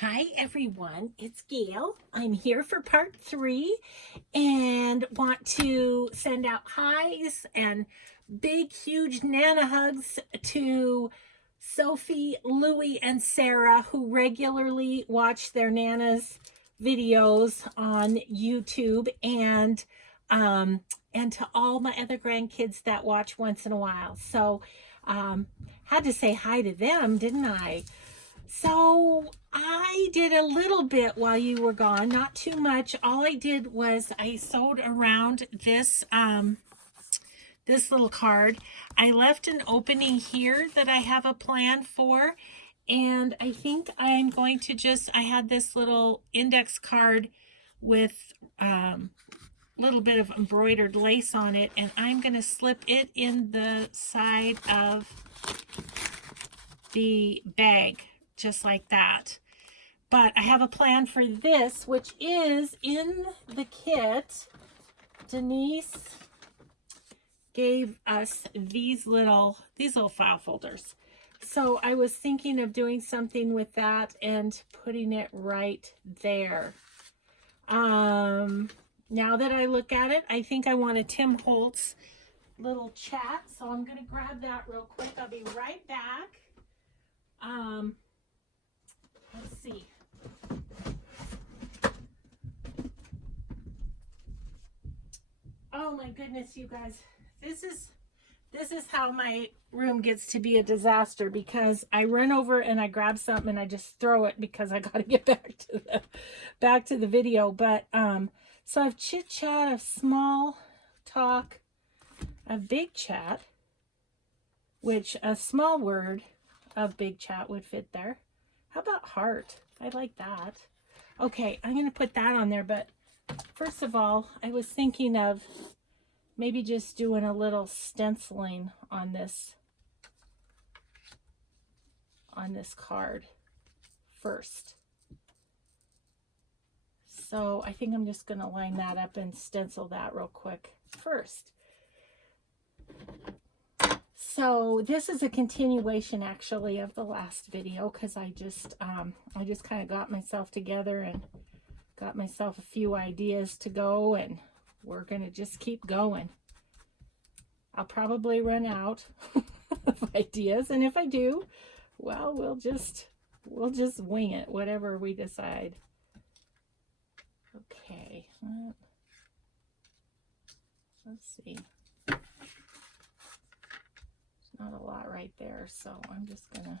Hi everyone, it's Gail. I'm here for part 3 and want to send out highs and big huge Nana hugs to Sophie, Louie, and Sarah, who regularly watch their Nana's videos on YouTube, and to all my other grandkids that watch once in a while. So had to say hi to them, didn't I? So I did a little bit while you were gone, not too much. All I did was I sewed around this this little card. I left an opening here that I have a plan for, and I think I'm going to I had this little index card with a little bit of embroidered lace on it, and I'm going to slip it in the side of the bag just like that. But I have a plan for this, which is in the kit. Denise gave us these little file folders. So I was thinking of doing something with that and putting it right there. Now that I look at it, I think I want a Tim Holtz little chat. So I'm going to grab that real quick. I'll be right back. Let's see. Oh my goodness, you guys. This is how my room gets to be a disaster, because I run over and I grab something and I just throw it because I got to get back to the video. But so I've chit chat, of small talk, a big chat, which a small word of big chat would fit there. How about heart? I like that. Okay, I'm going to put that on there, but first of all, I was thinking of maybe just doing a little stenciling on this card first. So I think I'm just going to line that up and stencil that real quick first. So this is a continuation actually of the last video, because I just kind of got myself together and got myself a few ideas to go, and we're gonna just keep going. I'll probably run out of ideas, and if I do, well, we'll just wing it, whatever we decide. Okay, let's see. Not a lot right there, so I'm just gonna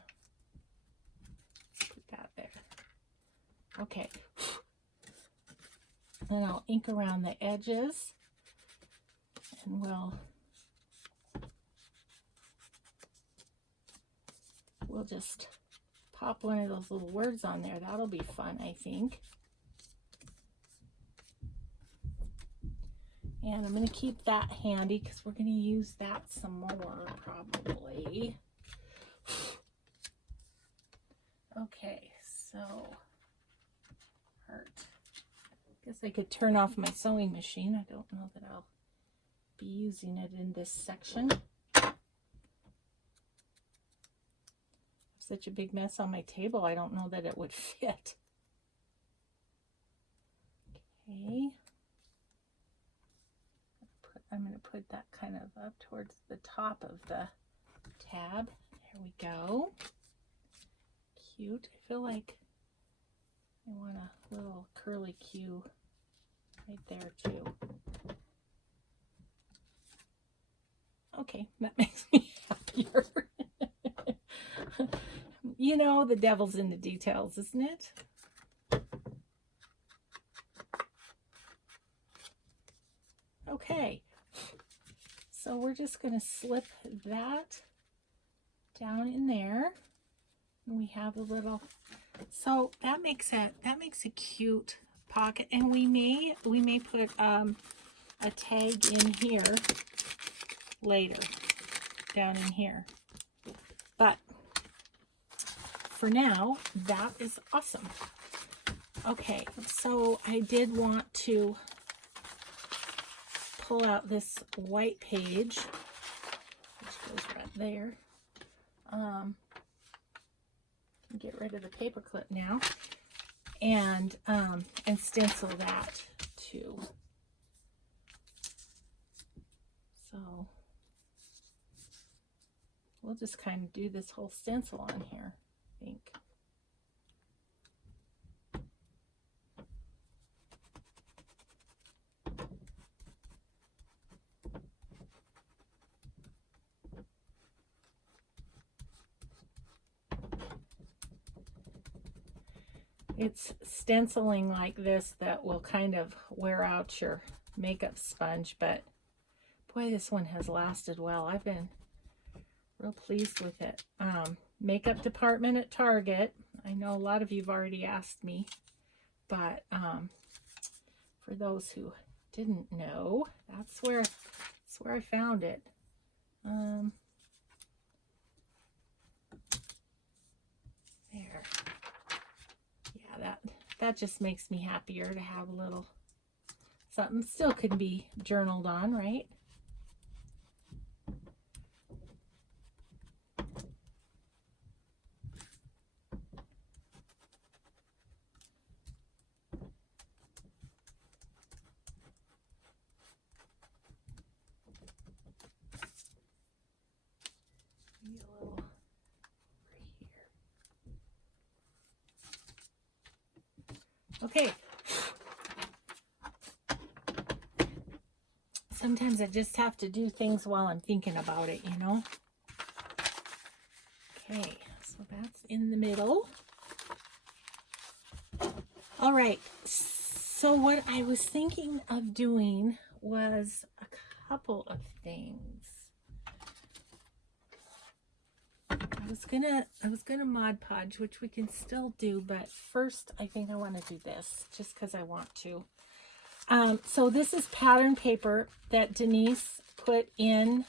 put that there. Okay, then I'll ink around the edges, and we'll just pop one of those little words on there. That'll be fun, I think. And I'm going to keep that handy because we're going to use that some more probably. Okay, so heart. Guess I could turn off my sewing machine. I don't know that I'll be using it in this section. Such a big mess on my table, I don't know that it would fit. Okay. I'm going to put that kind of up towards the top of the tab. There we go. Cute. I feel like I want a little curly Q right there too. Okay, that makes me happier. You know, the devil's in the details, isn't it? Okay. So we're just going to slip that down in there, and we have a little. So that makes a cute pocket, and we may put a tag in here later, down in here. But for now, that is awesome. Okay, so I did want to pull out this white page, which goes right there. Get rid of the paper clip now. and stencil that too. So we'll just kind of do this whole stencil on here, I think. It's stenciling like this that will kind of wear out your makeup sponge, but boy, this one has lasted well. I've been real pleased with it. Makeup department at Target. I know a lot of you've already asked me, but for those who didn't know, that's where I found it. There. Yeah, that just makes me happier to have a little something. Still could be journaled on, right? Maybe a little over here. Okay. Sometimes I just have to do things while I'm thinking about it, you know? Okay, so that's in the middle. All right, so what I was thinking of doing was a couple of things. I was gonna Mod Podge, which we can still do, but first I think I want to do this just because I want to. So this is pattern paper that Denise put in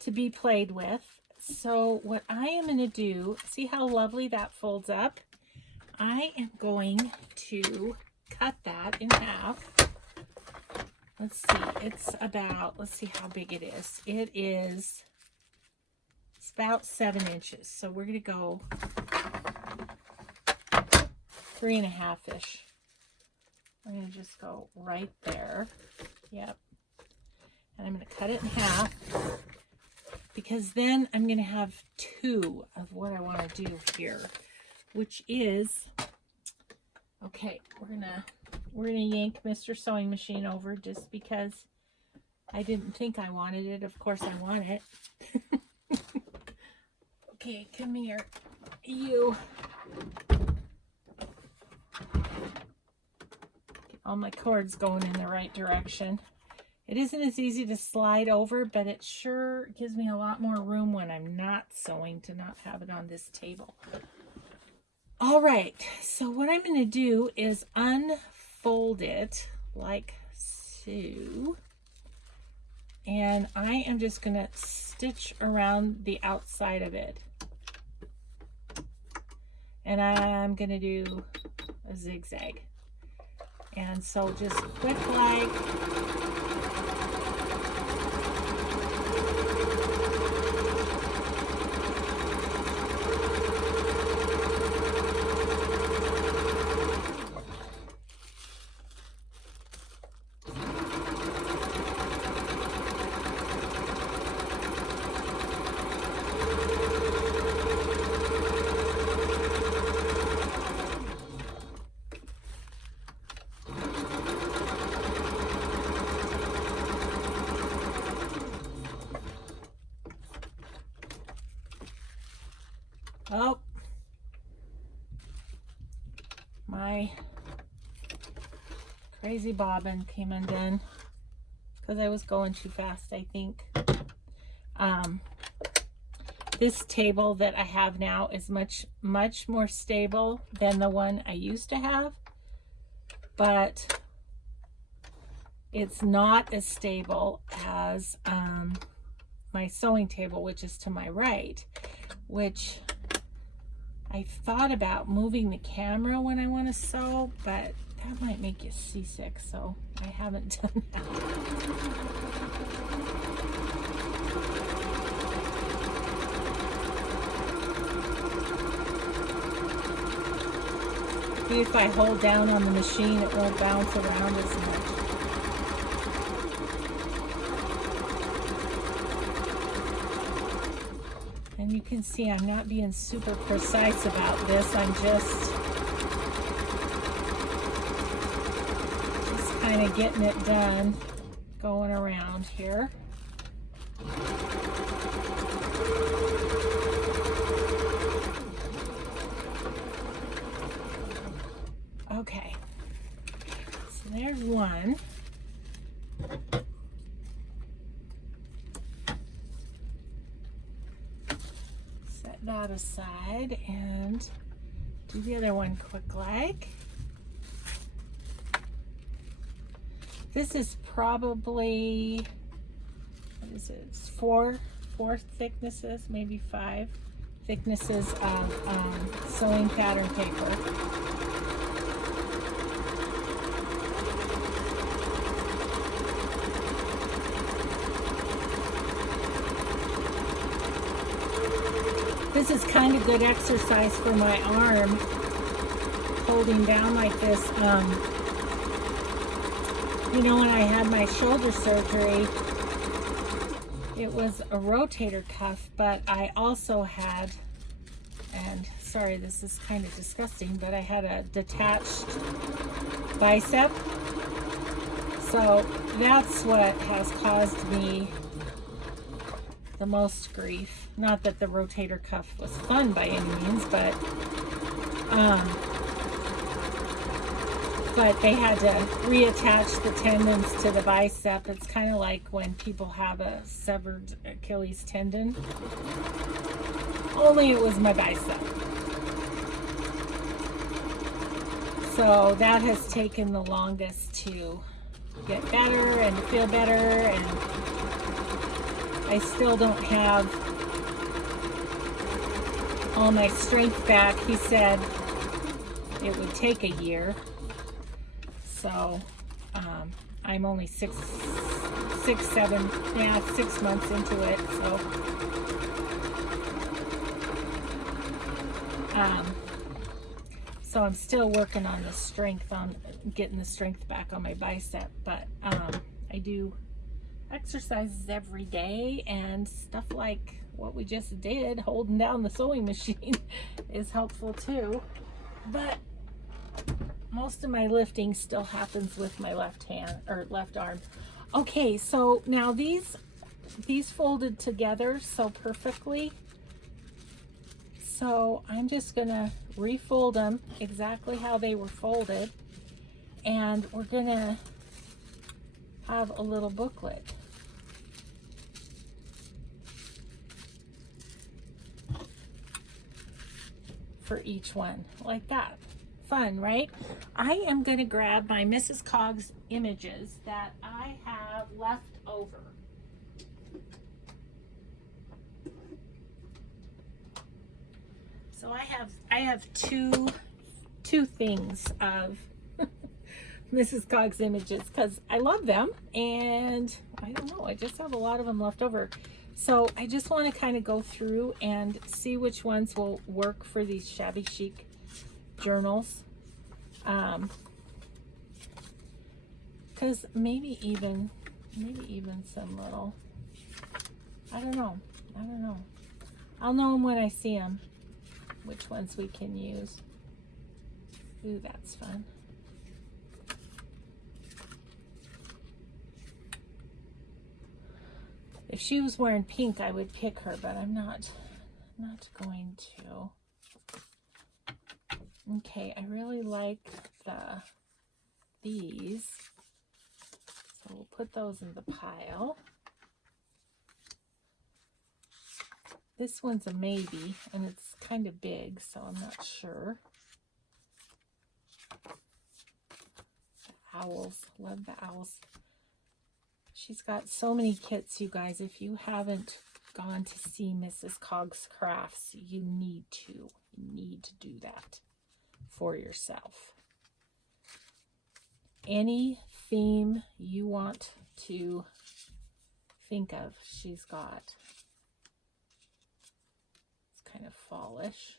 to be played with. So what I am going to do, see how lovely that folds up? I am going to cut that in half. Let's see, it's about, let's see how big it is. It's about 7 inches. So we're going to go 3.5-ish. I'm going to just go right there. Yep. And I'm going to cut it in half because then I'm going to have 2 of what I want to do here, which is, okay, we're going to yank Mr. Sewing Machine over just because I didn't think I wanted it. Of course I want it. Okay, come here. You. All my cords going in the right direction. It isn't as easy to slide over, but it sure gives me a lot more room when I'm not sewing to not have it on this table. All right, so what I'm going to do is unfold it like so. And I am just going to stitch around the outside of it. And I'm going to do a zigzag. And so just quick like. Oh, my crazy bobbin came undone because I was going too fast, I think. This table that I have now is much more stable than the one I used to have, but it's not as stable as my sewing table, which is to my right, which I thought about moving the camera when I want to sew, but that might make you seasick, so I haven't done that. Maybe if I hold down on the machine, it won't bounce around as much. And you can see I'm not being super precise about this. I'm just kind of getting it done, going around here. Okay, so there's one. Set that aside and do the other one quick like. This is probably, what is it, four thicknesses, maybe 5 thicknesses of sewing pattern paper. This is kind of good exercise for my arm, holding down like this. You know, when I had my shoulder surgery, it was a rotator cuff, but I also had, and sorry, this is kind of disgusting, but I had a detached bicep. So that's what has caused me the most grief. Not that the rotator cuff was fun by any means, but they had to reattach the tendons to the bicep. It's kind of like when people have a severed Achilles tendon. Only it was my bicep. So that has taken the longest to get better and to feel better, and I still don't have all my strength back. He said it would take a year. So I'm only 6 months into it. So I'm still working on the strength, on getting the strength back on my bicep. But I do exercises every day, and stuff like what we just did, holding down the sewing machine, is helpful too. But most of my lifting still happens with my left hand or left arm. Okay, so now these folded together so perfectly. So I'm just gonna refold them exactly how they were folded, and we're gonna have a little booklet. For each one, like that. Fun, right? I am going to grab my Mrs. Clough images that I have left over. So I have two things of Mrs. Clough's images because I love them, and I don't know, I just have a lot of them left over. So I just want to kind of go through and see which ones will work for these Shabby Chic journals. Because maybe even some little, I don't know. I'll know them when I see them, which ones we can use. Ooh, that's fun. If she was wearing pink, I would pick her, but I'm not going to. Okay, I really like these, so we'll put those in the pile. This one's a maybe, and it's kind of big, so I'm not sure. The owls, love the owls. She's got so many kits, you guys. If you haven't gone to see Mrs. Clough's Crafts, you need to do that for yourself. Any theme you want to think of, she's got. It's kind of fallish.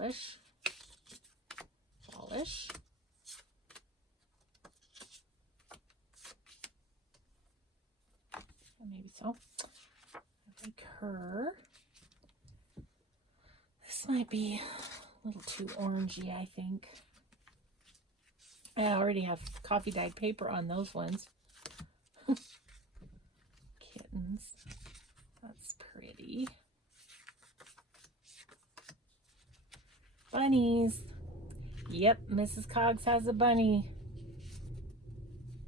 fallish. Fallish. Maybe so. I like her. This might be a little too orangey, I think. I already have coffee dyed paper on those ones. Kittens. That's pretty. Bunnies. Yep, Mrs. Coggs has a bunny.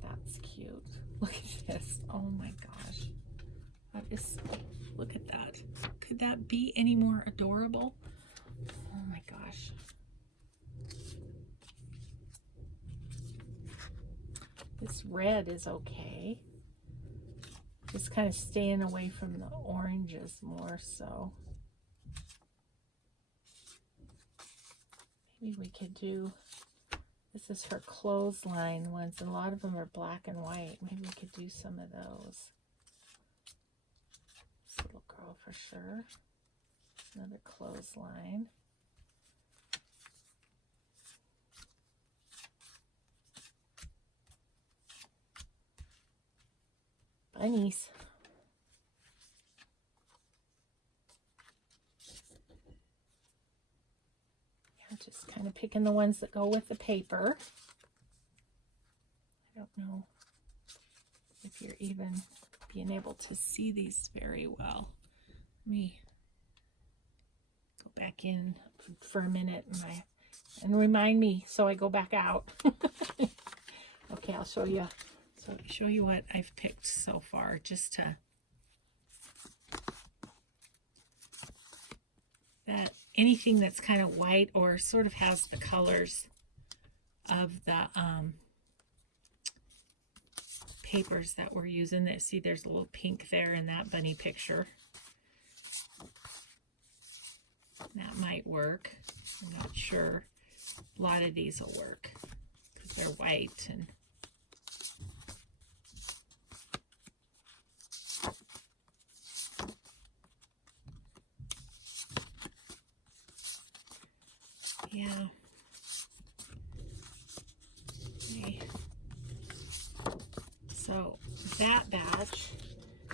That's cute. Look at this. Oh my gosh. That is, look at that. Could that be any more adorable? Oh my gosh. This red is okay. Just kind of staying away from the oranges more so. Maybe we could do, this is her clothesline ones, and a lot of them are black and white. Maybe we could do some of those. This little girl for sure. Another clothesline. Bunnies. Yeah, just kind of picking the ones that go with the paper. I don't know if you're even being able to see these very well. Let me go back in for a minute and remind me so I go back out. Okay, I'll show you. So show you what I've picked so far, just to that anything that's kind of white or sort of has the colors of the papers that we're using. That, see, there's a little pink there in that bunny picture. That might work. I'm not sure. A lot of these will work because they're white and yeah. Okay. So that batch,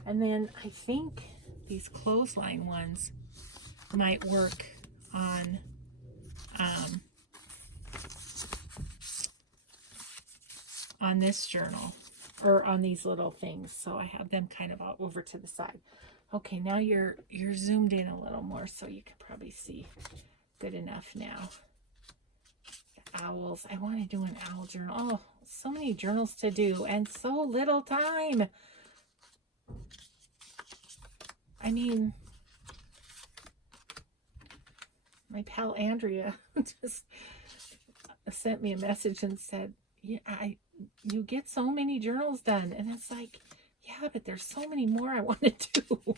and then I think these clothesline ones might work on this journal or on these little things. So I have them kind of all over to the side. Okay, now you're zoomed in a little more so you can probably see good enough now. The owls. I want to do an owl journal. Oh, so many journals to do and so little time. I mean, my pal Andrea just sent me a message and said, yeah, you get so many journals done. And it's like, yeah, but there's so many more I want to do.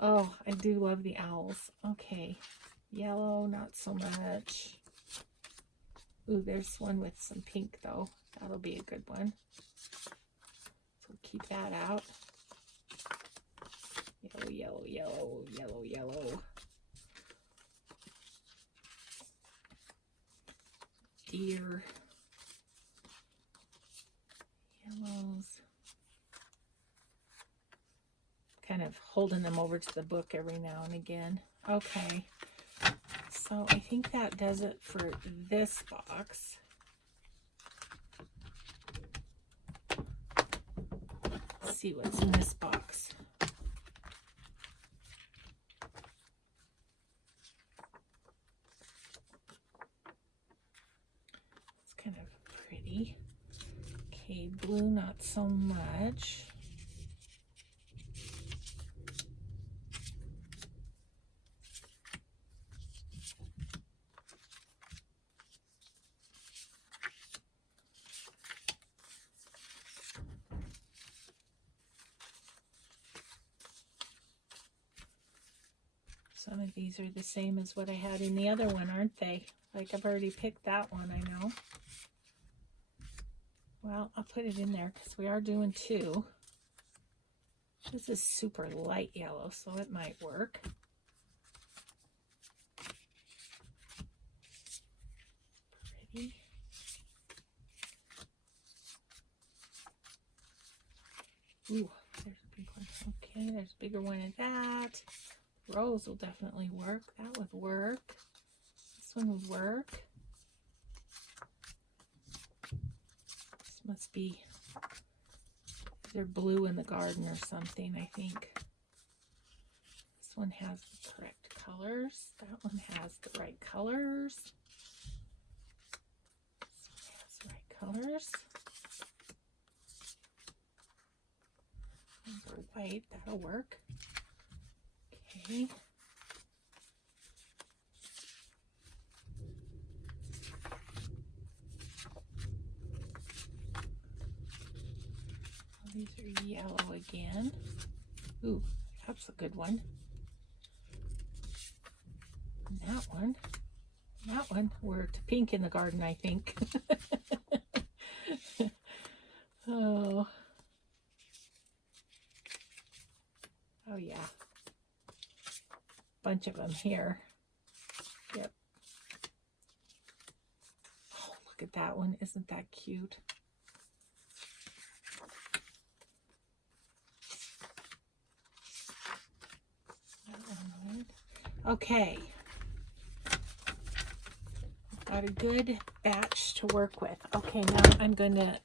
Oh, I do love the owls. Okay. Yellow, not so much. Ooh, there's one with some pink though. That'll be a good one. So keep that out. Yellow, yellow, yellow, yellow, yellow. Deer. Yellows. Kind of holding them over to the book every now and again. Okay. So I think that does it for this box. Let's see what's in this box. It's kind of pretty. Okay, blue, not so much. Some of these are the same as what I had in the other one, aren't they? Like I've already picked that one, I know. Well, I'll put it in there because we are doing two. This is super light yellow, so it might work. Ooh, there's a big one. Okay, there's a bigger one of that. Rose will definitely work. That would work. This one would work. This must be, they're blue in the garden or something, I think. This one has the correct colors. That one has the right colors. This one has the right colors. Those are white. That'll work. Okay. These are yellow again. Ooh, that's a good one. And that one. And that one. We're to pink in the garden, I think. Oh. Oh, yeah. Bunch of them here. Yep. Oh, look at that one. Isn't that cute? Okay. Got a good batch to work with. Okay, now I'm going to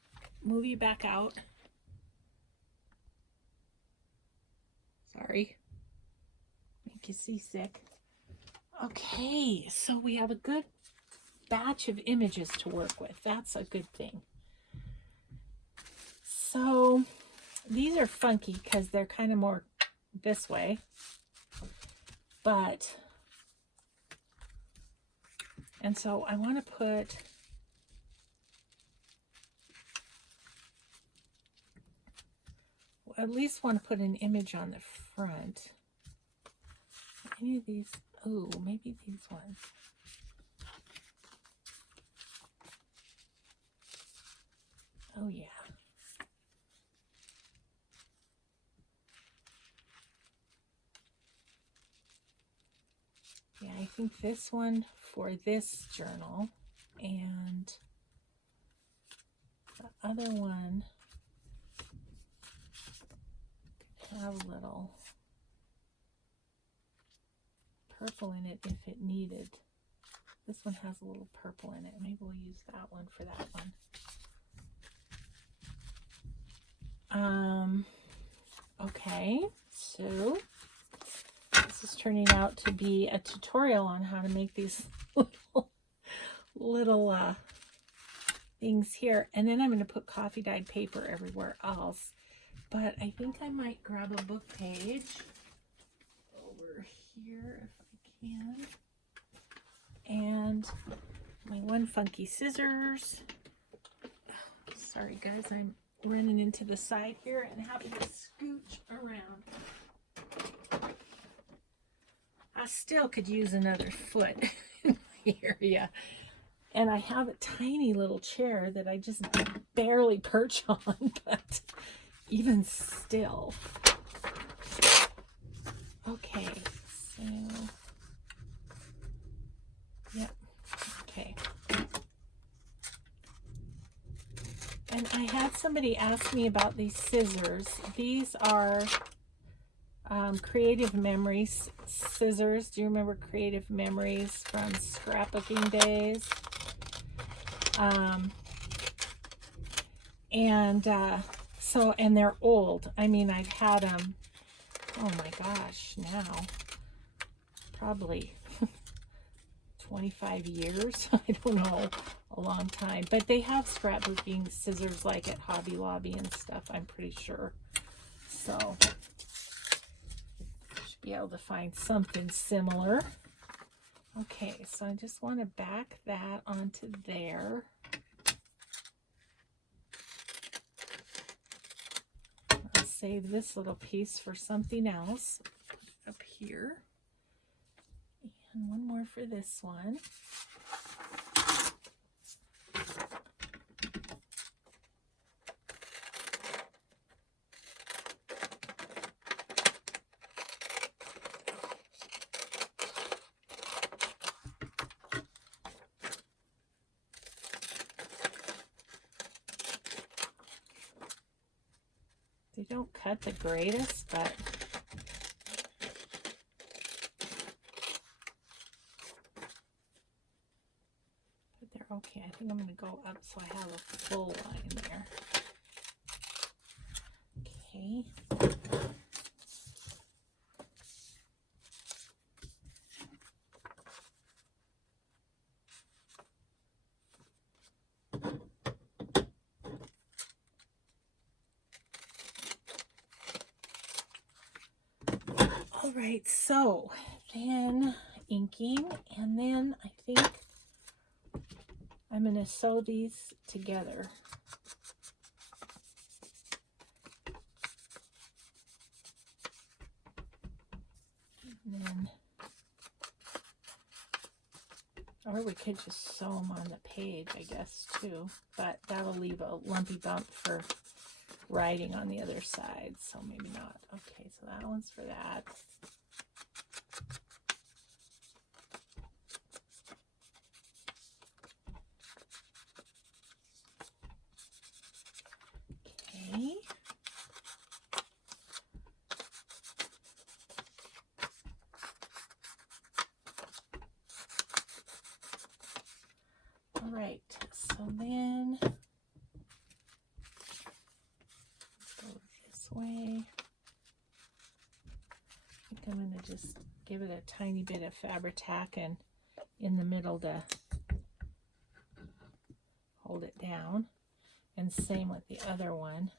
move you back out. Sorry. Make you seasick. Okay, so we have a good batch of images to work with. That's a good thing. So these are funky because they're kind of more this way. But, and so I want to put, at least want to put an image on the front. Any of these, oh, maybe these ones. Oh, yeah. Yeah, I think this one for this journal, and the other one could have a little purple in it if it needed. This one has a little purple in it. Maybe we'll use that one for that one. Okay, so this is turning out to be a tutorial on how to make these little things here. And then I'm going to put coffee dyed paper everywhere else. But I think I might grab a book page over here if I can. And my one funky scissors. Oh, sorry guys, I'm running into the side here and having to scooch around. I still could use another foot in my area. And I have a tiny little chair that I just barely perch on, but even still. Okay, so, yep, okay. And I had somebody ask me about these scissors. These are Creative Memories scissors. Do you remember Creative Memories from scrapbooking days? And they're old. I mean, I've had them, oh my gosh, now probably 25 years. I don't know, a long time. But they have scrapbooking scissors like at Hobby Lobby and stuff, I'm pretty sure. So should be able to find something similar. Okay, so I just want to back that onto there. I'll save this little piece for something else. Put it up here. And one more for this one. They don't cut the greatest, but they're okay. I think I'm going to go up so I have a full line there. Okay. All right, so then inking, and then I think I'm going to sew these together. And then, or we could just sew them on the page, I guess, too, but that'll leave a lumpy bump for writing on the other side, so maybe not. Okay, so that one's for that. Okay. All right, so then go this way. I think I'm going to just give it a tiny bit of Fabri-Tac and in the middle to hold it down. And same with the other one.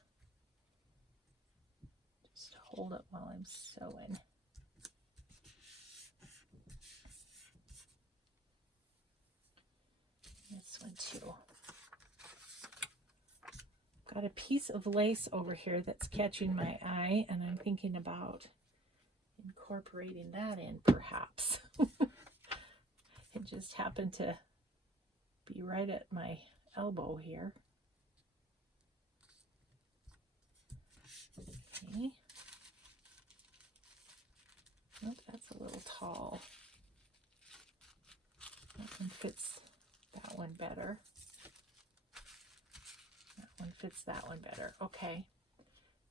Just hold it while I'm sewing. This one too. Got a piece of lace over here that's catching my eye, and I'm thinking about incorporating that in perhaps. It just happened to be right at my elbow here. Okay. Nope, that's a little tall. That one fits that one better. That one fits that one better. Okay.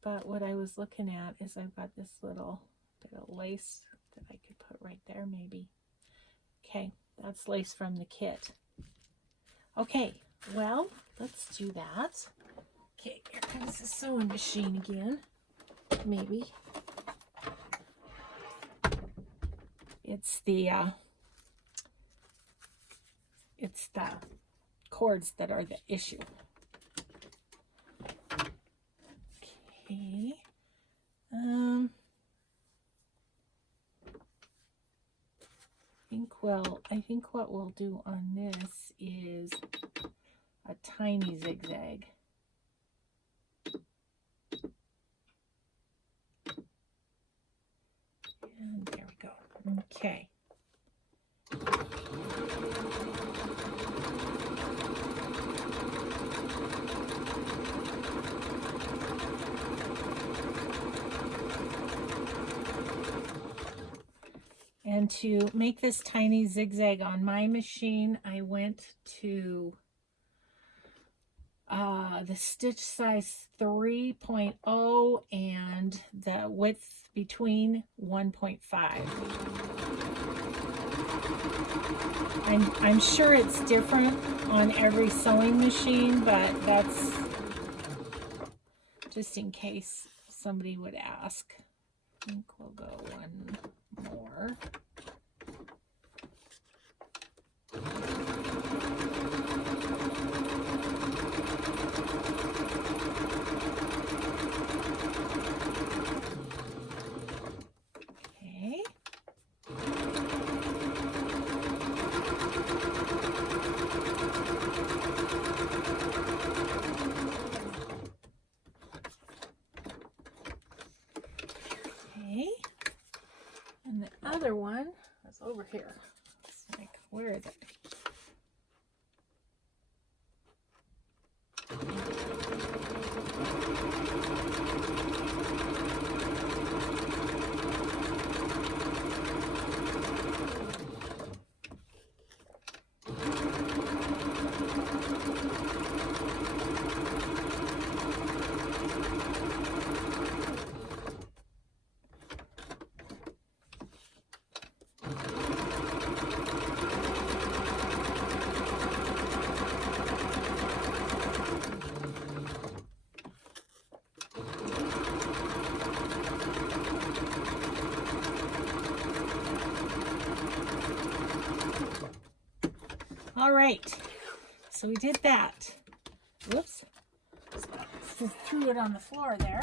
But what I was looking at is I've got this little bit of lace that I could put right there maybe. Okay, that's lace from the kit. Okay, well, let's do that. Okay, here comes the sewing machine again. Maybe. It's the cords that are the issue. Okay. I think what we'll do on this is a tiny zigzag. And there we go. Okay. And to make this tiny zigzag on my machine, I went to the stitch size 3.0 and the width between 1.5. I'm sure it's different on every sewing machine, but that's just in case somebody would ask. I think we'll go one more. Okay. Okay. And the other one is over here. It's like, where is it? All right, so we did that. Whoops, threw it on the floor there.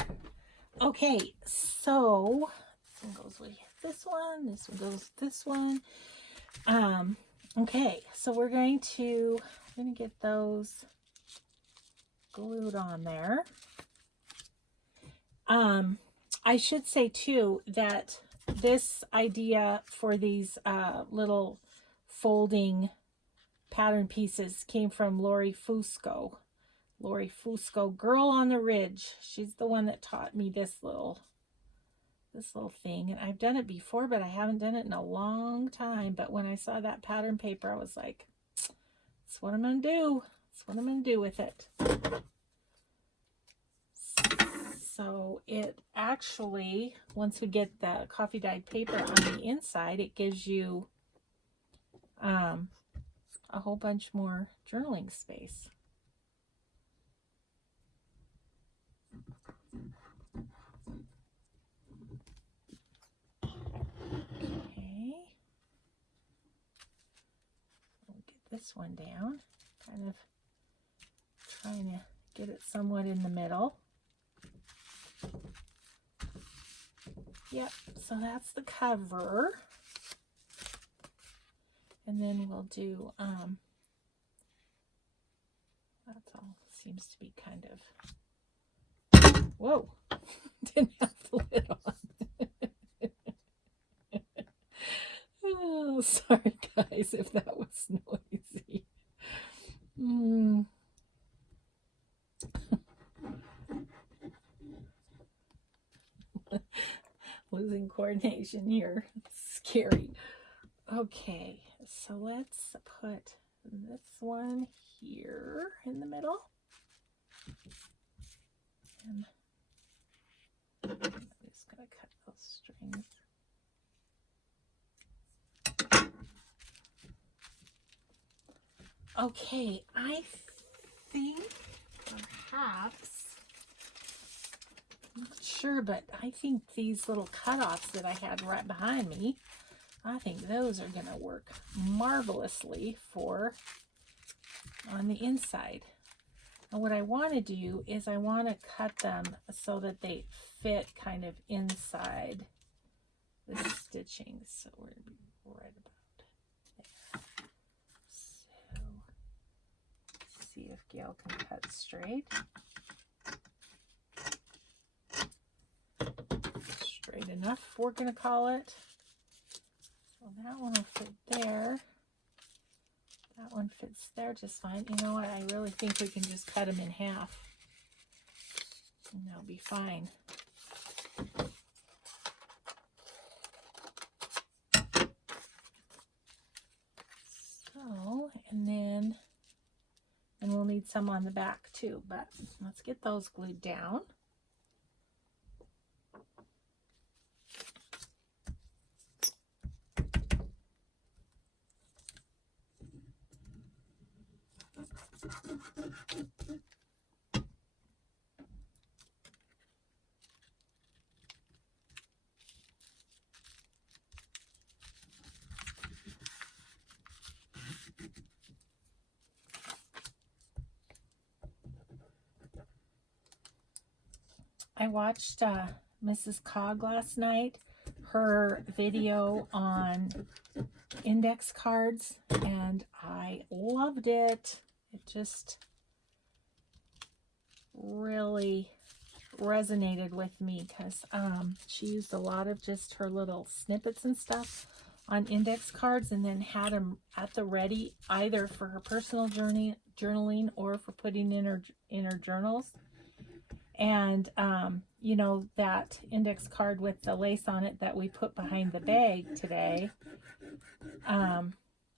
Okay, so this one goes with this one goes with this one. Okay, so we're going to get those glued on there. I should say too that this idea for these little folding pattern pieces came from Lori Fusco. Lori Fusco, Girl on the Ridge. She's the one that taught me this little thing. And I've done it before, but I haven't done it in a long time. But when I saw that pattern paper, I was like, that's what I'm going to do. That's what I'm going to do with it. So it actually, once we get the coffee dyed paper on the inside, it gives you a whole bunch more journaling space. Okay. We'll get this one down. Kind of trying to get it somewhat in the middle. Yep, so that's the cover. And then we'll do, that's all seems to be kind of, whoa, didn't have the lid on. Oh, sorry guys if that was noisy. Losing coordination here. Scary. Okay, so let's put this one here in the middle. And I'm just going to cut those strings. Okay, I think perhaps, I'm not sure, but I think these little cutoffs that I had right behind me, I think those are going to work marvelously for on the inside. And what I want to do is I want to cut them so that they fit kind of inside the stitching. So we're going to be right about there. So see if Gail can cut straight. Straight enough, we're going to call it. So that one will fit there. That one fits there just fine. You know what? I really think we can just cut them in half. And they'll be fine. So, and we'll need some on the back too, but let's get those glued down. I watched Mrs. Cog last night, her video on index cards, and I loved it. It just really resonated with me because she used a lot of just her little snippets and stuff on index cards and then had them at the ready either for her personal journaling or for putting in her journals. And you know, that index card with the lace on it that we put behind the bag today,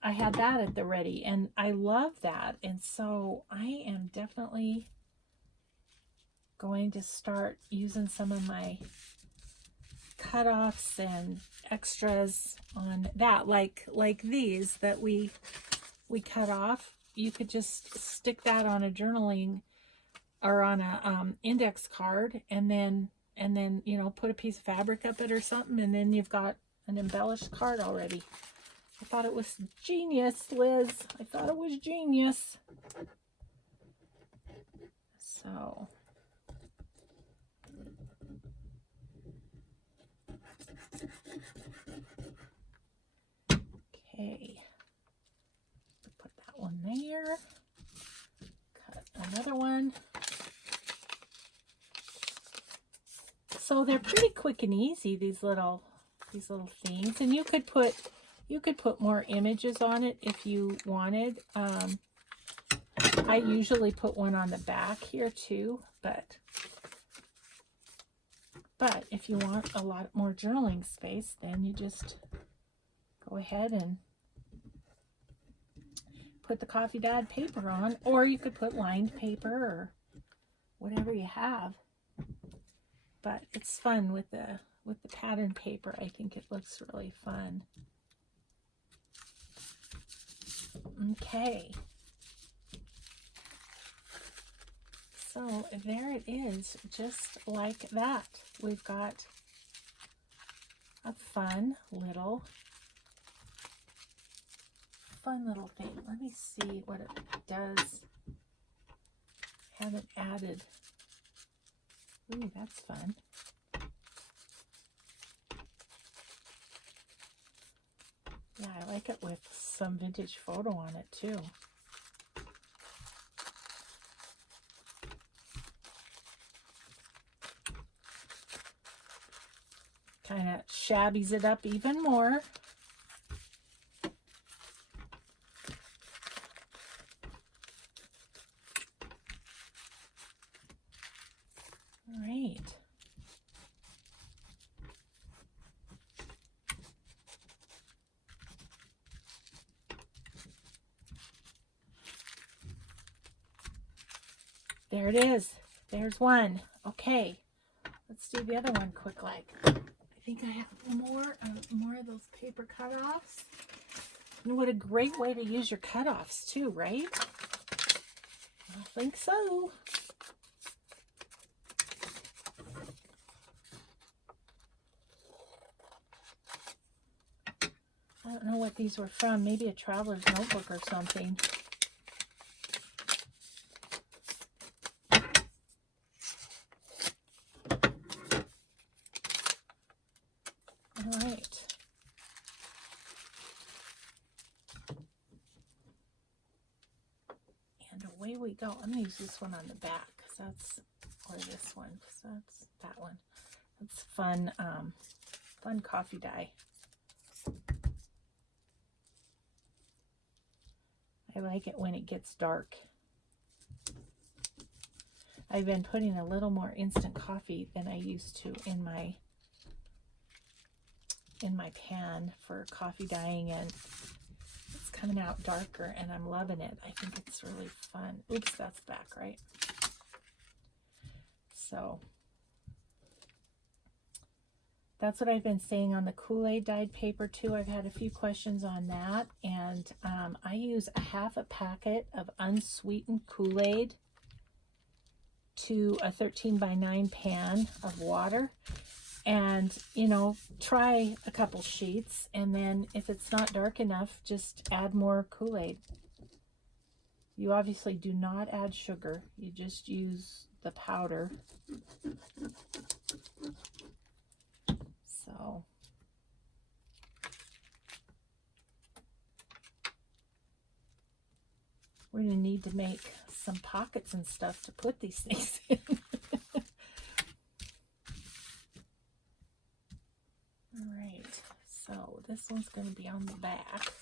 I had that at the ready and I love that. And so I am definitely going to start using some of my cutoffs and extras on that, like these that we cut off. You could just stick that on a journaling or on a index card, and then you know, put a piece of fabric up it or something, and then you've got an embellished card already. I thought it was genius, Liz. I thought it was genius. So. Okay. Put that one there. Cut another one. So they're pretty quick and easy, these little things. And you could put more images on it if you wanted. I usually put one on the back here too, but if you want a lot more journaling space, then you just go ahead and put the coffee dyed paper on, or you could put lined paper or whatever you have. But it's fun with the pattern paper. I think it looks really fun. Okay. So there it is, just like that. We've got a fun little thing. Let me see what it does. Haven't added. Ooh, that's fun. Yeah, I like it with some vintage photo on it too. Kind of shabbies it up even more. All right. There it is. There's one. Okay. Let's do the other one quick like. I think I have more of those paper cutoffs. And what a great way to use your cutoffs too, right? I think so. I don't know what these were from. Maybe a traveler's notebook or something. All right. And away we go. I'm going to use this one on the back because that's, or this one, because that's that one. That's fun, fun coffee dye. I like it when it gets dark. I've been putting a little more instant coffee than I used to in my pan for coffee dyeing, and it's coming out darker and I'm loving it. I think it's really fun. Oops, that's back, right? So that's what I've been saying on the Kool-Aid dyed paper too. I've had a few questions on that, and I use a half a packet of unsweetened Kool-Aid to a 13x9 pan of water, and you know, try a couple sheets, and then if it's not dark enough, just add more Kool-Aid. You obviously do not add sugar, you just use the powder. So we're going to need to make some pockets and stuff to put these things in. All right, so this one's going to be on the back.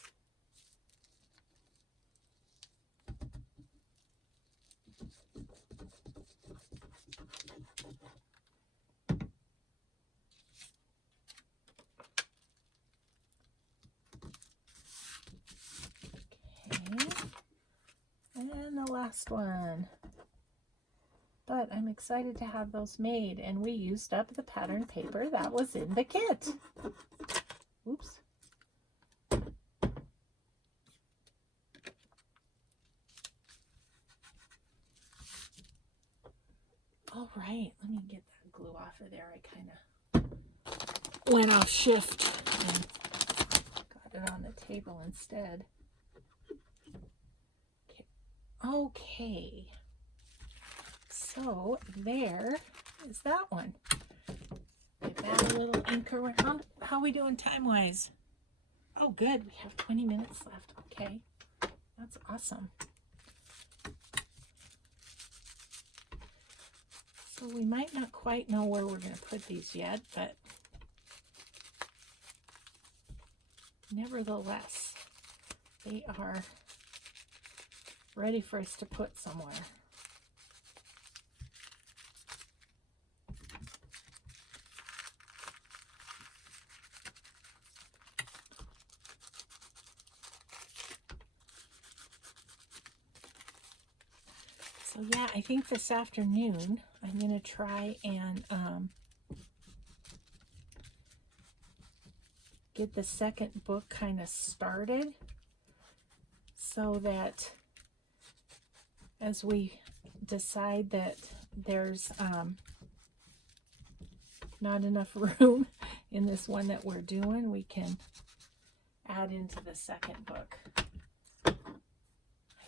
And the last one. But I'm excited to have those made, and we used up the pattern paper that was in the kit. Oops. All right, let me get that glue off of there. I kind of went off shift and got it on the table instead. Okay. So there is that one. Give that a little ink around. How are we doing time-wise? Oh, good. We have 20 minutes left. Okay. That's awesome. So we might not quite know where we're going to put these yet, but nevertheless, they are ready for us to put somewhere. So yeah, I think this afternoon I'm going to try and get the second book kind of started so that as we decide that there's not enough room in this one that we're doing, we can add into the second book. I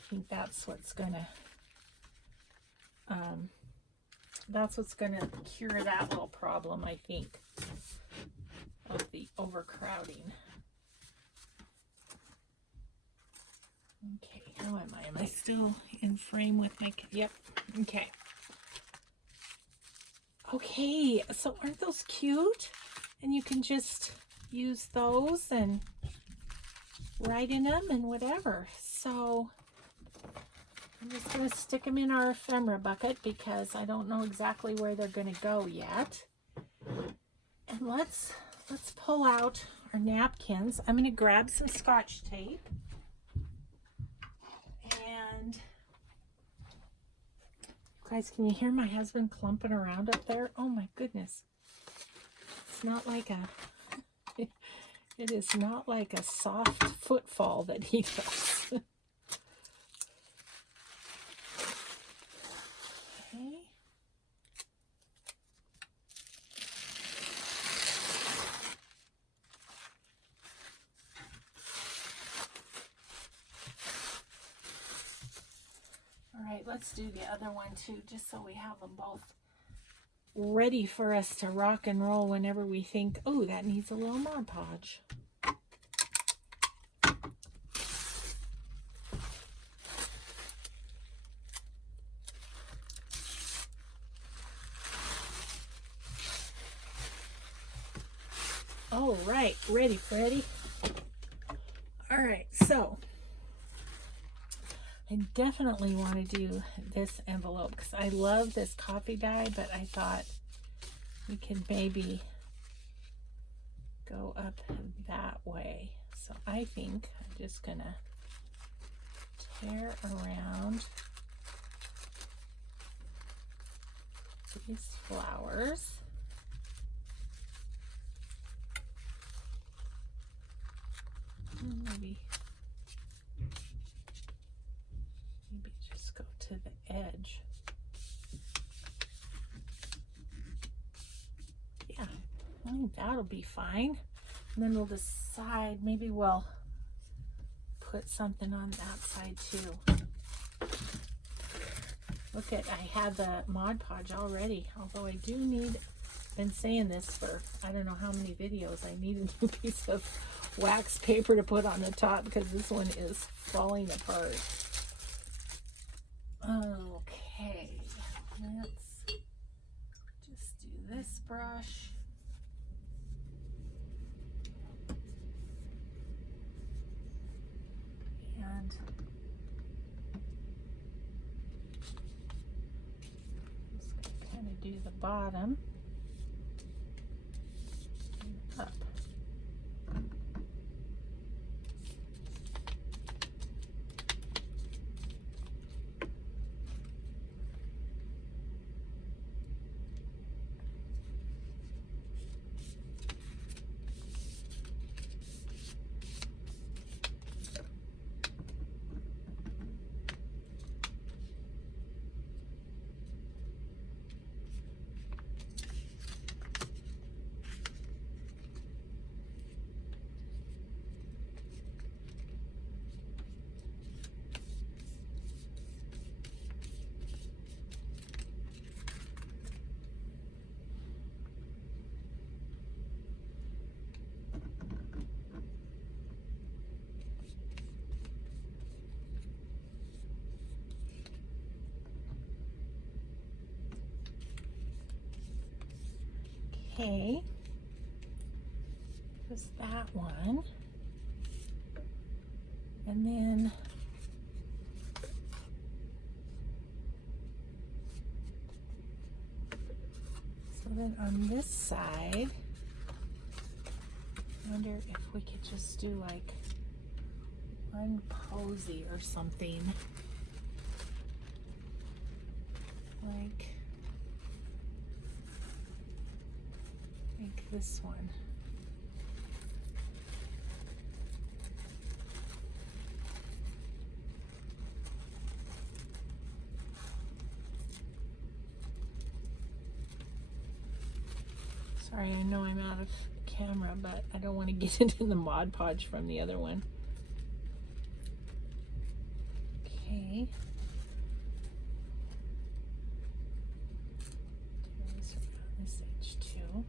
think that's what's gonna cure that little problem, I think, of the overcrowding. Okay, how am I? Am I still in frame with my... Yep, okay. Okay, so aren't those cute? And you can just use those and write in them and whatever. So I'm just going to stick them in our ephemera bucket because I don't know exactly where they're going to go yet. And let's pull out our napkins. I'm going to grab some Scotch tape. And guys, can you hear my husband clumping around up there? Oh my goodness. It's not like a, it is not like a soft footfall that he does. Okay. All right, let's do the other one too, just so we have them both ready for us to rock and roll whenever we think, oh, that needs a little Mod Podge. All right, ready, Freddy? All right, so I definitely want to do this envelope because I love this coffee dye, but I thought we could maybe go up that way. So I think I'm just gonna tear around these flowers. Maybe just go to the edge. Yeah, I think that'll be fine. And then we'll decide, maybe we'll put something on that side too. Look at, I had the Mod Podge already, although I do need, been saying this for I don't know how many videos, I need a new piece of wax paper to put on the top because this one is falling apart. Okay, let's just do this brush. And just gonna kind of do the bottom and up. Okay. There's that one. And then so then on this side, I wonder if we could just do like one posy or something. Like this one. Sorry, I know I'm out of camera, but I don't want to get it in the Mod Podge from the other one. Okay. Do this around this edge too.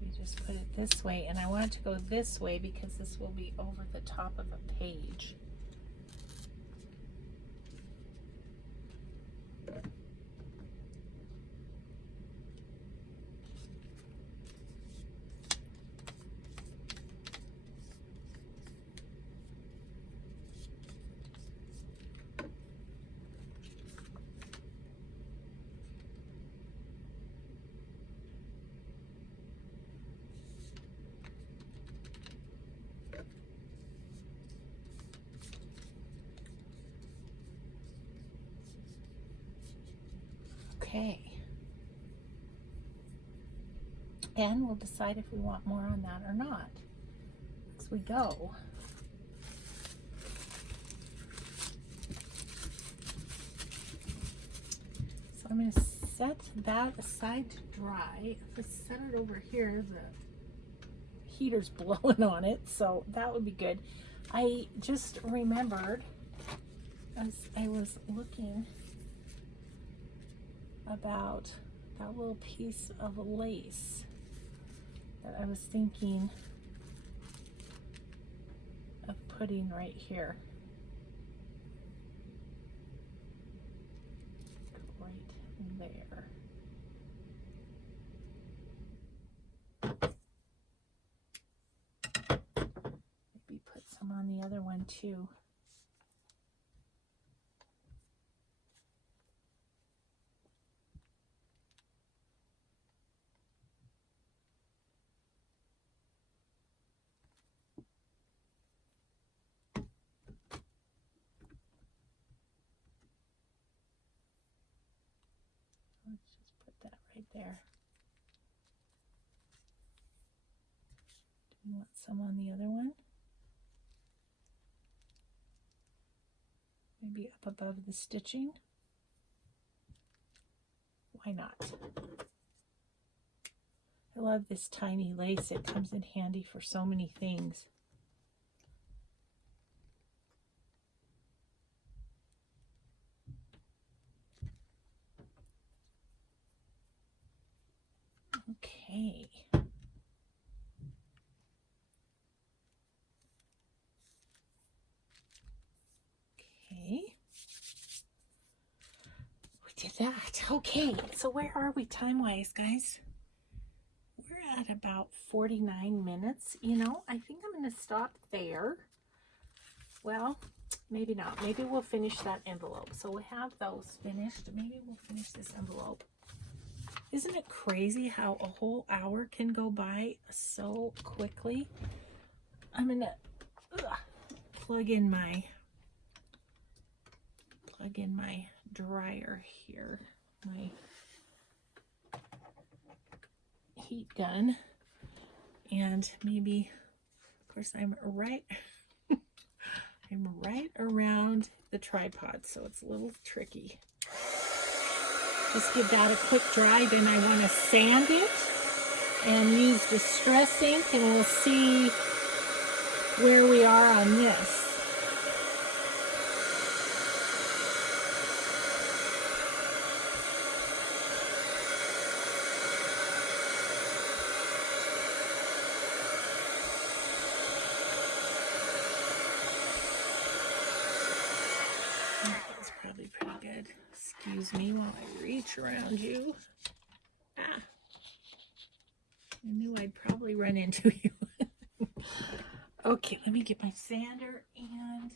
Maybe just put it this way, and I want it to go this way because this will be over the top of a page. Okay. And we'll decide if we want more on that or not as we go. So I'm going to set that aside to dry. If I set it over here, the heater's blowing on it, so that would be good. I just remembered as I was looking about that little piece of lace that I was thinking of putting right here. Right there. Maybe put some on the other one too. Let's just put that right there. Do you want some on the other one? Maybe up above the stitching? Why not? I love this tiny lace. It comes in handy for so many things. Okay. Okay. We did that. Okay, so where are we time-wise, guys? We're at about 49 minutes. You know, I think I'm going to stop there. Well, maybe not. Maybe we'll finish that envelope. So we have those finished. Maybe we'll finish this envelope. Isn't it crazy how a whole hour can go by so quickly? I'm going to plug in my dryer here, my heat gun, and maybe, of course, I'm right around the tripod, so it's a little tricky. Just give that a quick dry, then I want to sand it and use Distress ink, and we'll see where we are on this. That's probably pretty good. Excuse me while I reach around you. Ah, I knew I'd probably run into you. Okay, let me get my sander and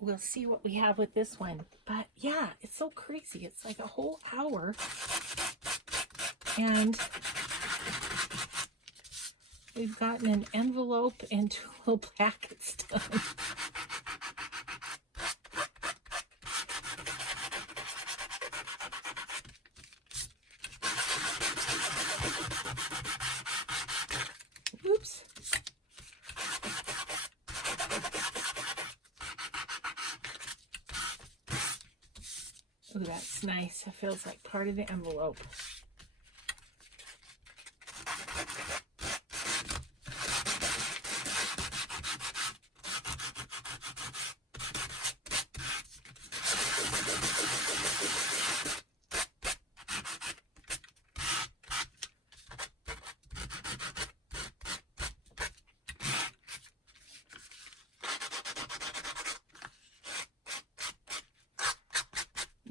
we'll see what we have with this one. But yeah, it's so crazy. It's like a whole hour. And we've gotten an envelope and 2 little packets done. Oops. Oh, that's nice. It feels like part of the envelope.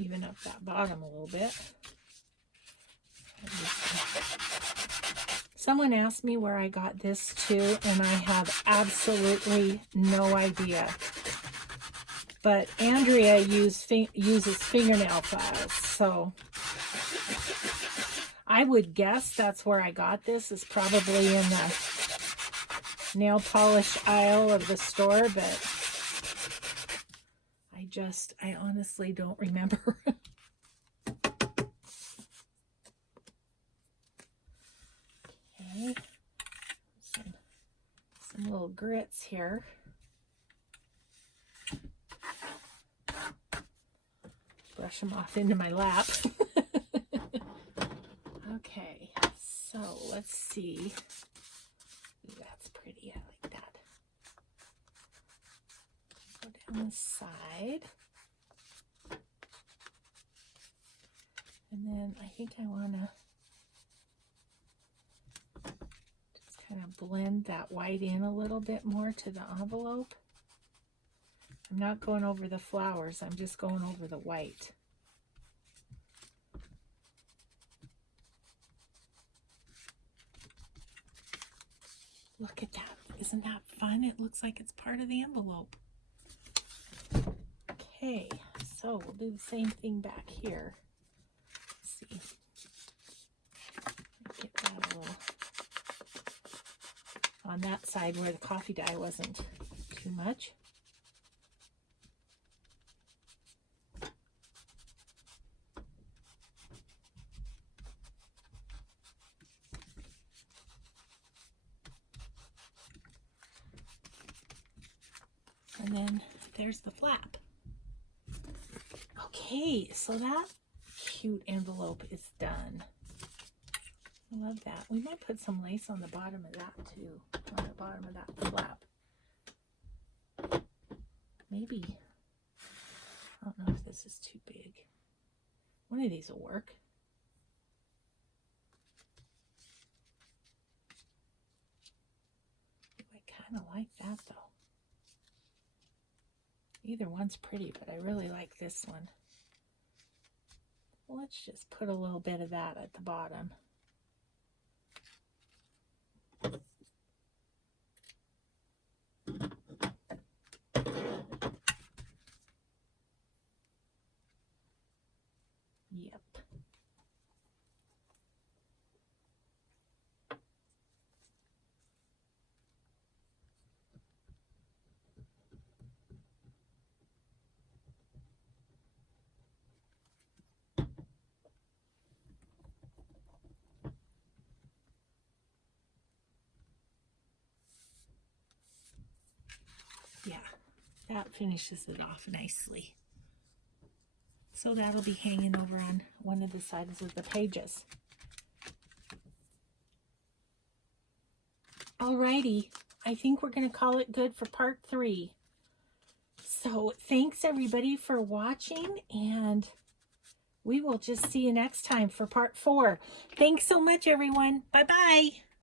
Even up that bottom a little bit. Someone asked me where I got this too, and I have absolutely no idea. But Andrea uses fingernail files, so I would guess that's where I got this. Is probably in the nail polish aisle of the store, but I honestly don't remember. Okay, some little grits here. Brush them off into my lap. Okay, so let's see. Ooh, that's pretty. I like that. Go down the side. And then I think I want to just kind of blend that white in a little bit more to the envelope. I'm not going over the flowers, I'm just going over the white. Look at that. Isn't that fun? It looks like it's part of the envelope. Okay, so we'll do the same thing back here. Let's see. Get that a little on that side where the coffee dye wasn't too much. And then there's the flap. Okay, so that cute envelope is done. I love that. We might put some lace on the bottom of that too, on the bottom of that flap. Maybe. I don't know if this is too big. One of these will work. I kind of like that though. Either one's pretty, but I really like this one. Let's just put a little bit of that at the bottom. Yep. Yeah, that finishes it off nicely. So that'll be hanging over on one of the sides of the pages. Alrighty, I think we're going to call it good for part 3. So thanks everybody for watching, and we will just see you next time for part 4. Thanks so much everyone. Bye-bye.